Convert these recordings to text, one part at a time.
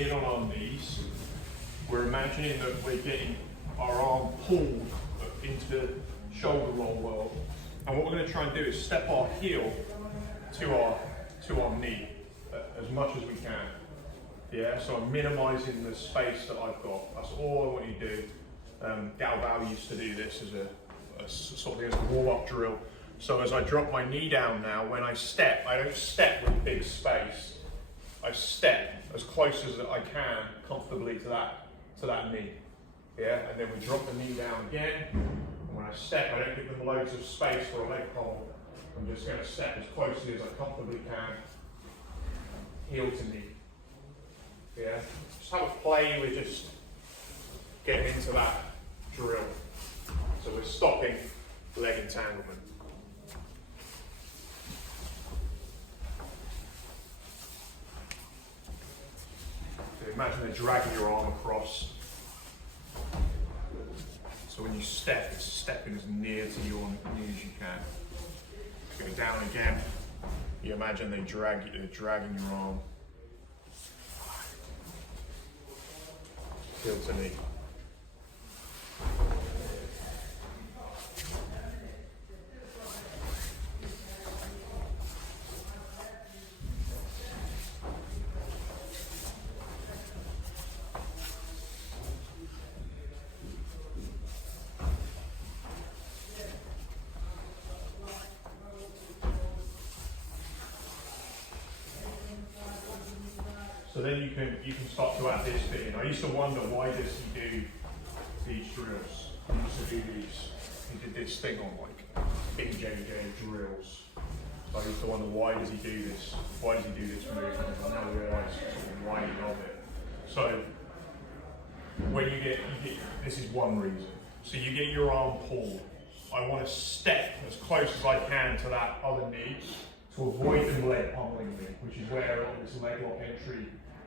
in on our knees. We're imagining that we're getting our arm pulled into shoulder roll world. And what we're going to try and do is step our heel to our knee as much as we can. Yeah, so I'm minimizing the space that I've got. That's all I want you to do. Galvao used to do this as a sort of a warm-up drill. So as I drop my knee down now, when I step, I don't step with big space. I step as close as I can comfortably to that knee. Yeah, and then we drop the knee down again. And when I step, I don't give them loads of space for a leg hold. I'm just going to step as closely as I comfortably can, heel to knee. Yeah, just have a play with just getting into that drill. So we're stopping leg entanglement. So imagine they're dragging your arm across. So when you step, it's stepping as near to your knee as you can. Go down again. You imagine they're dragging your arm. Heel to knee. So then you can start to add this bit in. I used to wonder, why does he do these drills? He used to do these. He did this thing on like big JJ drills. So I used to wonder, why does he do this? Why does he do this movement? I now realise sort of why he does it. So when you get this is one reason. So you get your arm pulled. I want to step as close as I can to that other knee to avoid them leg pummeling me, which is where this leg lock entry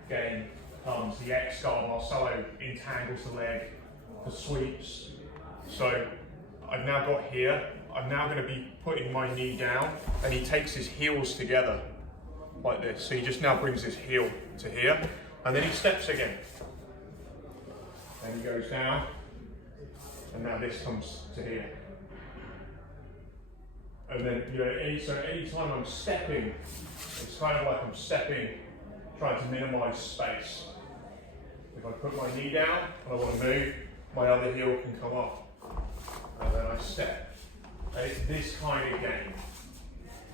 game comes. The X guard Marcelo entangles the leg for sweeps. So I've now got here. I'm now going to be putting my knee down, and he takes his heels together like this. So he just now brings his heel to here, and then he steps again. And he goes down, and now this comes to here. And then, you know, any time I'm stepping, it's kind of like I'm stepping, trying to minimize space. If I put my knee down and I want to move, my other heel can come up. And then I step. And it's this kind of game.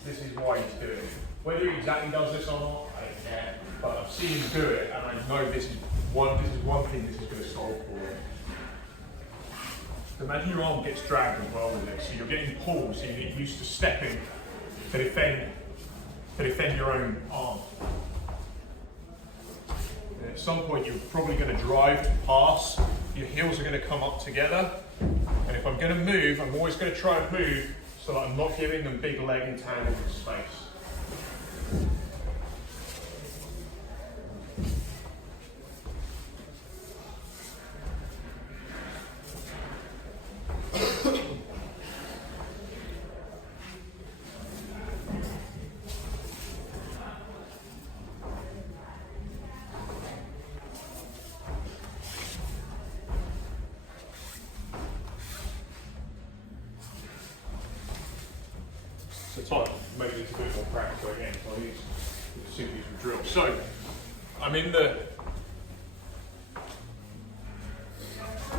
This is why he's doing it. Whether he exactly does this or not, I don't care. But I've seen him do it, and I know this is one thing this is going to solve for him. Imagine your arm gets dragged as well with this, so you're getting pulled, so you get used to stepping to defend your own arm. And at some point you're probably going to drive to pass, your heels are going to come up together, and if I'm going to move, I'm always going to try and move so that I'm not giving them big leg entanglement space. So maybe it's a bit more practical again, so I'll use the simple drill. So I'm in the.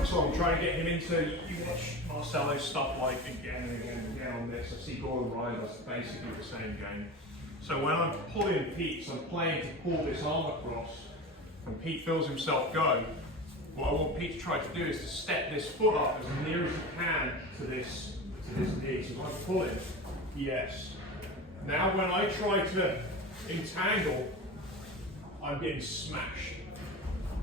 So I'm trying to get him into, you watch Marcelo's stuff like again and again and again on this. I see Gordon Ryan does basically the same game. So when I'm pulling Pete, so I'm playing to pull this arm across, and Pete feels himself go, what I want Pete to try to do is to step this foot up as near as you can to this knee. So if I pull it, yes. Now when I try to entangle, I'm getting smashed.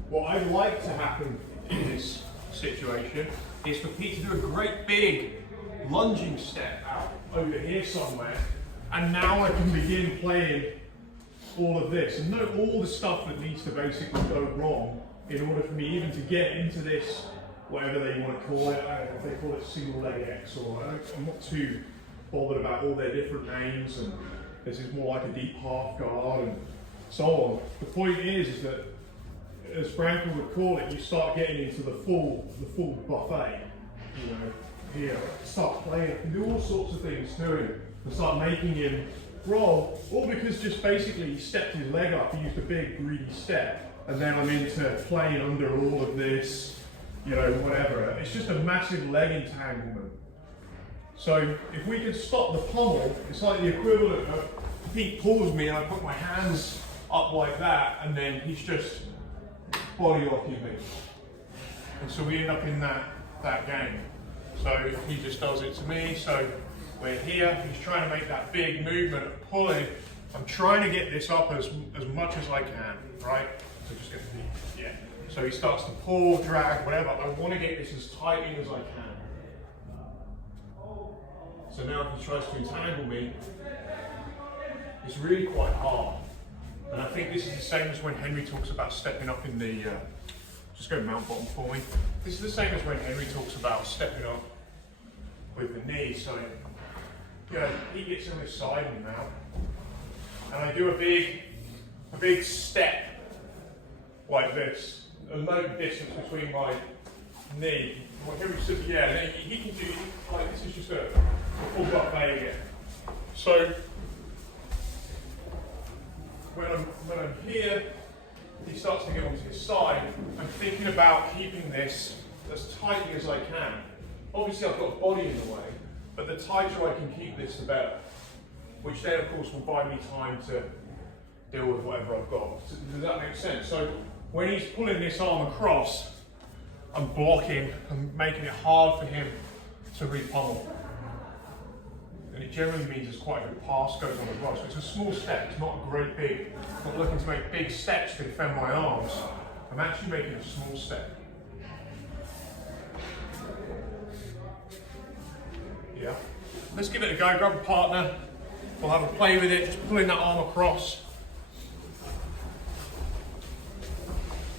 What I'd like to happen in this situation is for Pete to do a great big lunging step out over here somewhere, and now I can begin playing all of this and know all the stuff that needs to basically go wrong in order for me even to get into this, whatever they want to call it. I don't know if they call it single leg X, or I'm not too bothered about all their different names, and this is more like a deep half guard and so on. The point is that as Frankel would call it, you start getting into the full buffet. You know, here, start playing, I can do all sorts of things to him and start making him roll, all because just basically he stepped his leg up, he used a big greedy step, and then I'm into playing under all of this, you know, whatever. It's just a massive leg entanglement. So if we could stop the pommel, it's like the equivalent of if he pulls me and I put my hands up like that, and then he's just body locking me. And so we end up in that game. So he just does it to me, so we're here, he's trying to make that big movement of pulling. I'm trying to get this up as much as I can, right? So just get the feet, yeah. So he starts to pull, drag, whatever. I want to get this as tight in as I can. So now if he tries to entangle me, it's really quite hard. And I think this is the same as when Henry talks about stepping up in the, just go mount bottom for me. This is the same as when Henry talks about stepping up with the knee. So, you know, he gets on his side and mount. And I do a big step like this. A low distance between my knee. What Henry said, yeah, he can do, like this is just a full buffet again. So, when I'm here, he starts to get onto his side. I'm thinking about keeping this as tightly as I can. Obviously I've got a body in the way, but the tighter I can keep this, the better. Which then of course will buy me time to deal with whatever I've got. Does that make sense? So when he's pulling this arm across, I'm blocking and making it hard for him to re-pummel. And it generally means there's quite a good pass goes on as well. So it's a small step, it's not a great big, I'm not looking to make big steps to defend my arms. I'm actually making a small step. Yeah. Let's give it a go, grab a partner. We'll have a play with it, just pulling that arm across.